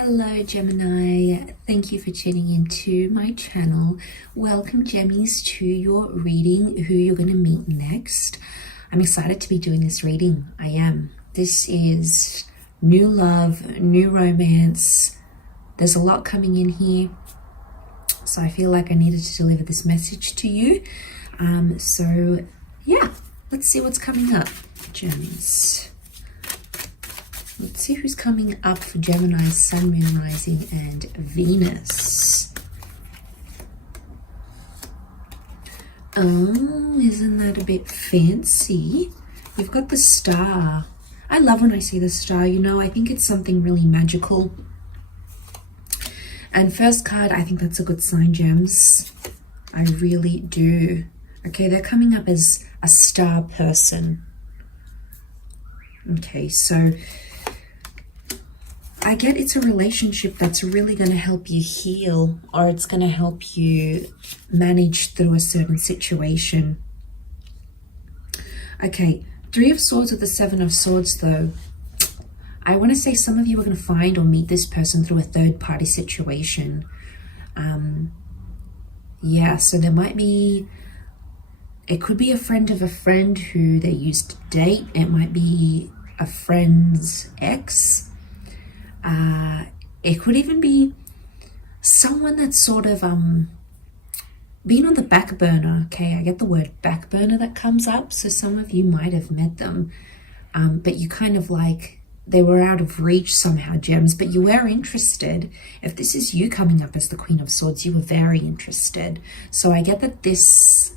Hello Gemini, thank you for tuning into my channel. Welcome Gemmies to your reading, who you're going to meet next. I'm excited to be doing this reading. I am. This is new love, new romance. There's a lot coming in here, so I feel like I needed to deliver this message to you. So yeah, let's see what's coming up, Gems. Let's see who's coming up for Gemini's Sun, Moon, Rising, and Venus. Oh, isn't that a bit fancy? You've got the star. I love when I see the star, you know, I think it's something really magical. And first card, I think that's a good sign, Gems. I really do. Okay, they're coming up as a star person. Okay, so I get it's a relationship that's really going to help you heal, or it's going to help you manage through a certain situation. Okay, Three of Swords with the Seven of Swords though. I want to say some of you are going to find or meet this person through a third-party situation. Yeah, so there might be, it could be a friend of a friend who they used to date. It might be a friend's ex. It could even be someone that's sort of been on the back burner. Okay, I get the word back burner that comes up, so some of you might have met them, but you kind of like, they were out of reach somehow, Gems, but you were interested. If this is you coming up as the Queen of Swords, you were very interested. So I get that this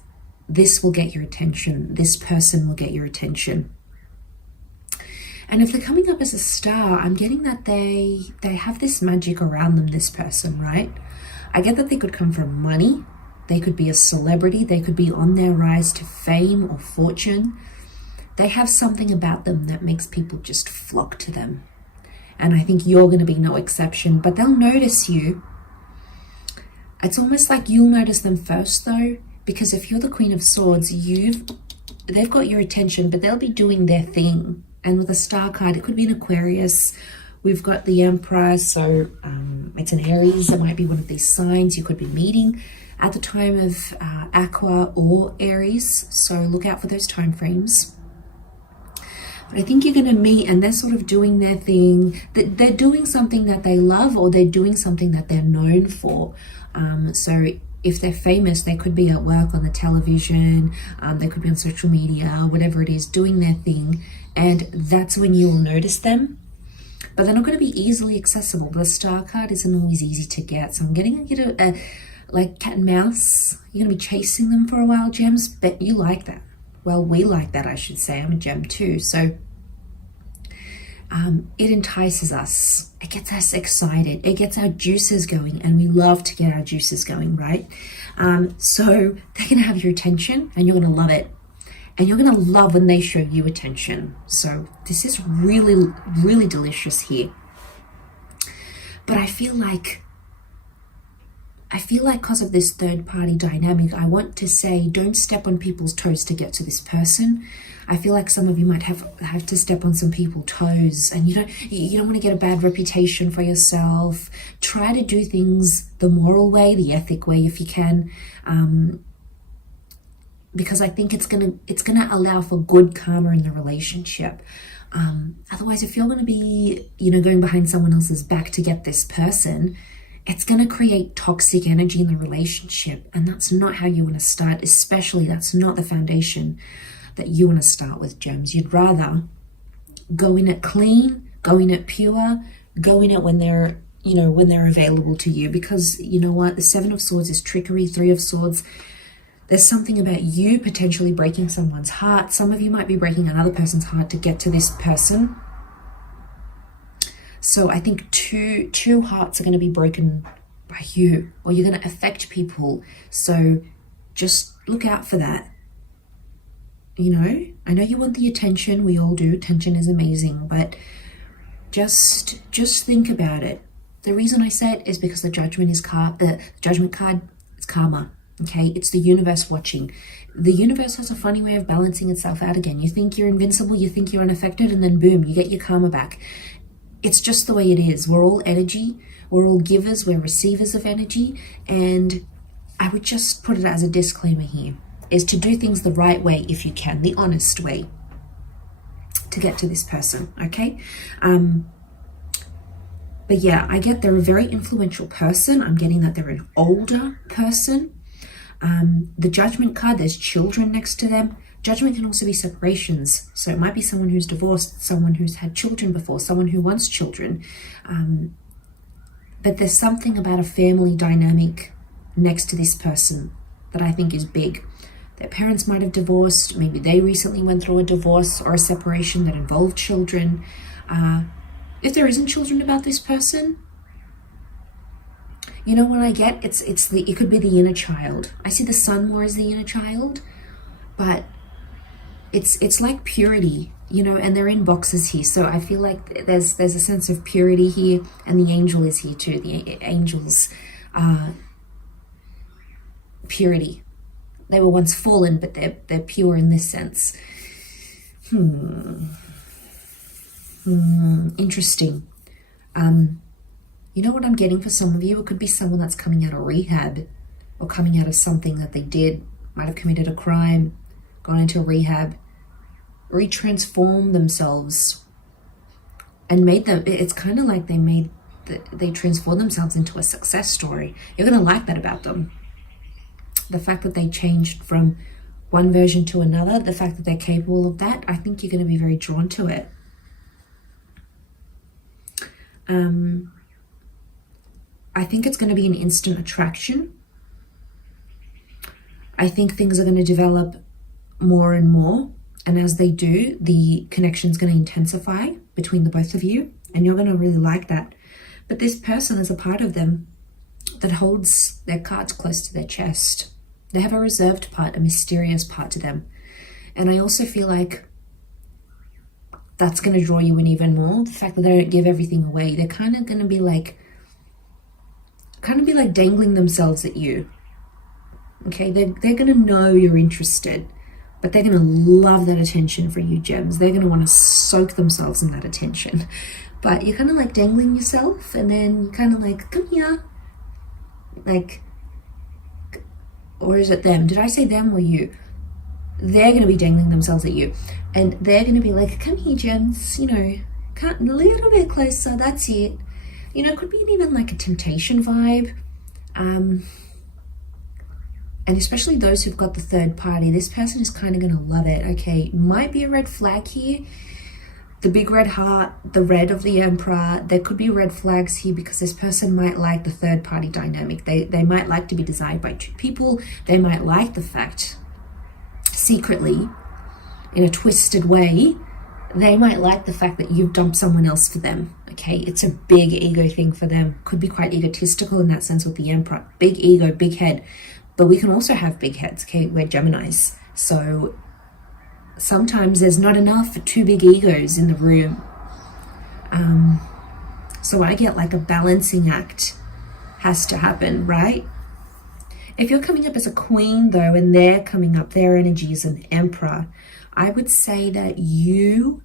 will get your attention. This person will get your attention. And if they're coming up as a star, I'm getting that they have this magic around them, this person, right? I get that they could come from money. They could be a celebrity. They could be on their rise to fame or fortune. They have something about them that makes people just flock to them. And I think you're going to be no exception, but they'll notice you. It's almost like you'll notice them first though, because if you're the Queen of Swords, they've got your attention, but they'll be doing their thing. And with a star card, it could be an Aquarius. We've got the Emperor, so it's an Aries. It might be one of these signs you could be meeting at the time of Aqua or Aries. So look out for those time frames. But I think you're going to meet, and they're sort of doing their thing. They're doing something that they love, or they're doing something that they're known for. So if they're famous, they could be at work on the television, they could be on social media, whatever it is, doing their thing. And that's when you'll notice them. But they're not going to be easily accessible. The star card isn't always easy to get. So I'm getting you like cat and mouse. You're going to be chasing them for a while, Gems. But you like that. Well, we like that, I should say. I'm a gem too. So it entices us. It gets us excited. It gets our juices going. And we love to get our juices going, right? So they're going to have your attention and you're going to love it. And you're going to love when they show you attention. So this is really, really delicious here. But I feel like because of this third party dynamic, I want to say, don't step on people's toes to get to this person. I feel like some of you might have to step on some people's toes, and you don't want to get a bad reputation for yourself. Try to do things the moral way, the ethic way, if you can. Because I think it's gonna allow for good karma in the relationship. Otherwise, if you're gonna be, going behind someone else's back to get this person, it's gonna create toxic energy in the relationship, and that's not how you want to start. Especially, that's not the foundation that you want to start with, Gems. You'd rather go in it clean, go in it pure, go in it when they're available to you. Because you know what, the Seven of Swords is trickery. Three of Swords, there's something about you potentially breaking someone's heart. Some of you might be breaking another person's heart to get to this person. So I think two hearts are going to be broken by you, or you're going to affect people. So just look out for that. I know you want the attention. We all do. Attention is amazing, but just think about it. The reason I say it is because the Judgment card is karma. Okay, it's the universe watching. The universe has a funny way of balancing itself out again. You think you're invincible, you think you're unaffected, and then boom, you get your karma back. it's just the way it is. We're all energy. We're all givers. We're receivers of energy. And I would just put it as a disclaimer here, is to do things the right way if you can, the honest way to get to this person, okay? But yeah, I get they're a very influential person. I'm getting that they're an older person. The Judgment card, there's children next to them. Judgment can also be separations. So it might be someone who's divorced, someone who's had children before, someone who wants children. But there's something about a family dynamic next to this person that I think is big. Their parents might have divorced. Maybe they recently went through a divorce or a separation that involved children. If there isn't children about this person, you know what I get? It could be the inner child. I see the sun more as the inner child, but it's like purity, you know, and they're in boxes here. So I feel like there's a sense of purity here, and the angel is here too. The angel's purity. They were once fallen, but they're pure in this sense. Interesting. You know what I'm getting for some of you? It could be someone that's coming out of rehab or coming out of something that they did, might have committed a crime, gone into rehab, retransformed themselves and made them, it's kind of like they transformed themselves into a success story. You're going to like that about them. The fact that they changed from one version to another, the fact that they're capable of that, I think you're going to be very drawn to it. I think it's going to be an instant attraction. I think things are going to develop more and more. And as they do, the connection's going to intensify between the both of you. And you're going to really like that. But this person is a part of them that holds their cards close to their chest. They have a reserved part, a mysterious part to them. And I also feel like that's going to draw you in even more. The fact that they don't give everything away. They're kind of going to be like dangling themselves at you. Okay, they're going to know you're interested, but they're going to love that attention from you, gems. They're going to want to soak themselves in that attention. But you're kind of like dangling yourself, and then you're kind of like, come here. Like, or is it them? Did I say them or you? They're going to be dangling themselves at you. And they're going to be like, come here, gems. You know, come a little bit closer. That's it. You know, it could be even like a temptation vibe. And especially those who've got the third party, this person is kind of going to love it. Okay, might be a red flag here. The big red heart, the red of the Emperor. There could be red flags here because this person might like the third party dynamic. They might like to be desired by two people. They might like the fact, secretly, in a twisted way, they might like the fact that you've dumped someone else for them. Okay, it's a big ego thing for them. Could be quite egotistical in that sense with the Emperor. Big ego, big head. But we can also have big heads, okay? We're Geminis. So sometimes there's not enough for two big egos in the room. So I get like a balancing act has to happen, right? If you're coming up as a queen though, and they're coming up, their energy is an Emperor, I would say that you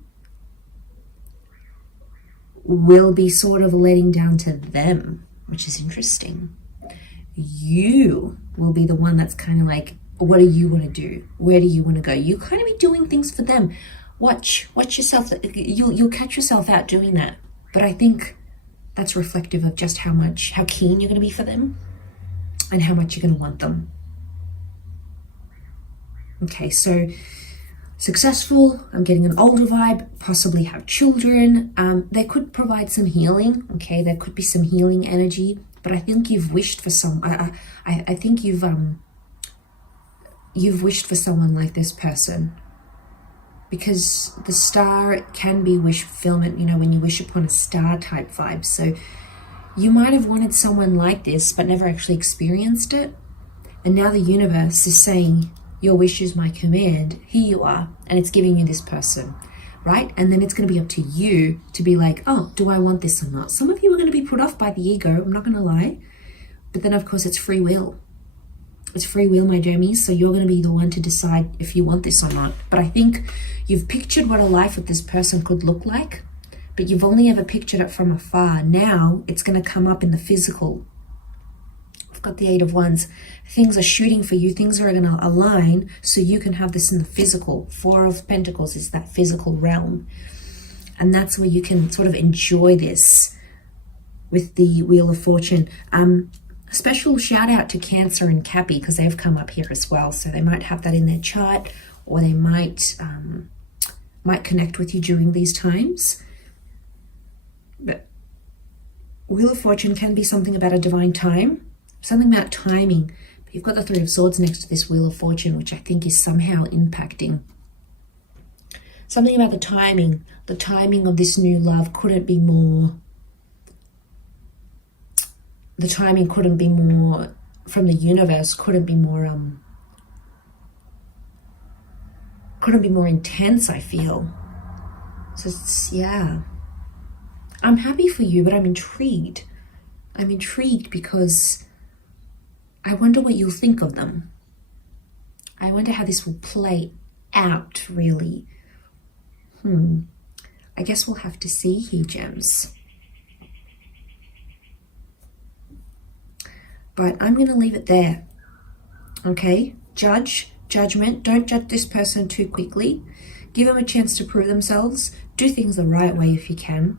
will be sort of letting down to them, which is interesting. You will be the one that's kind of like, what do you want to do? Where do you want to go? You kind of be doing things for them. Watch yourself. You'll catch yourself out doing that. But I think that's reflective of just how keen you're going to be for them and how much you're going to want them. Okay, so successful, I'm getting an older vibe, possibly have children. They could provide some healing. Okay, there could be some healing energy. But I think you've wished for some. I think you've wished for someone like this person, because the star can be wish fulfillment. You know, when you wish upon a star type vibe. So you might have wanted someone like this, but never actually experienced it. And now the universe is saying, your wish is my command. Here you are, and it's giving you this person. Right? And then it's going to be up to you to be like, oh, do I want this or not? Some of you are going to be put off by the ego, I'm not going to lie. But then, of course, it's free will. It's free will, my Gemmies. So you're going to be the one to decide if you want this or not. But I think you've pictured what a life with this person could look like. but you've only ever pictured it from afar. Now it's going to come up in the physical. I've got the Eight of Wands. Things are shooting for you. Things are going to align so you can have this in the physical. Four of Pentacles is that physical realm. And that's where you can sort of enjoy this with the Wheel of Fortune. Special shout out to Cancer and Cappy, because they've come up here as well. So they might have that in their chart, or they might connect with you during these times. But Wheel of Fortune can be something about a divine time, something about timing. But you've got the Three of Swords next to this Wheel of Fortune, which I think is somehow impacting. Something about the timing of this new love couldn't be more. The timing couldn't be more from the universe, couldn't be more intense, I feel. So it's, yeah. I'm happy for you, but I'm intrigued. I'm intrigued because I wonder what you'll think of them. I wonder how this will play out, really. I guess we'll have to see here, gems. But I'm going to leave it there, okay? Judgment. Don't judge this person too quickly. Give them a chance to prove themselves. Do things the right way if you can,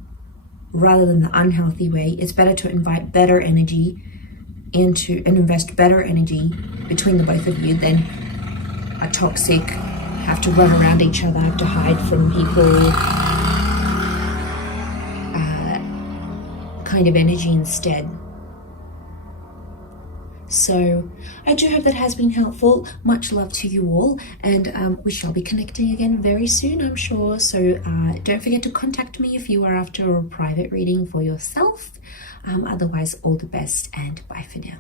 rather than the unhealthy way. It's better to invite better energy and invest better energy between the both of you than a toxic, have to run around each other, have to hide from people kind of energy instead. So I do hope that has been helpful. Much love to you all, and we shall be connecting again very soon, I'm sure. So don't forget to contact me if you are after a private reading for yourself. Otherwise, all the best and bye for now.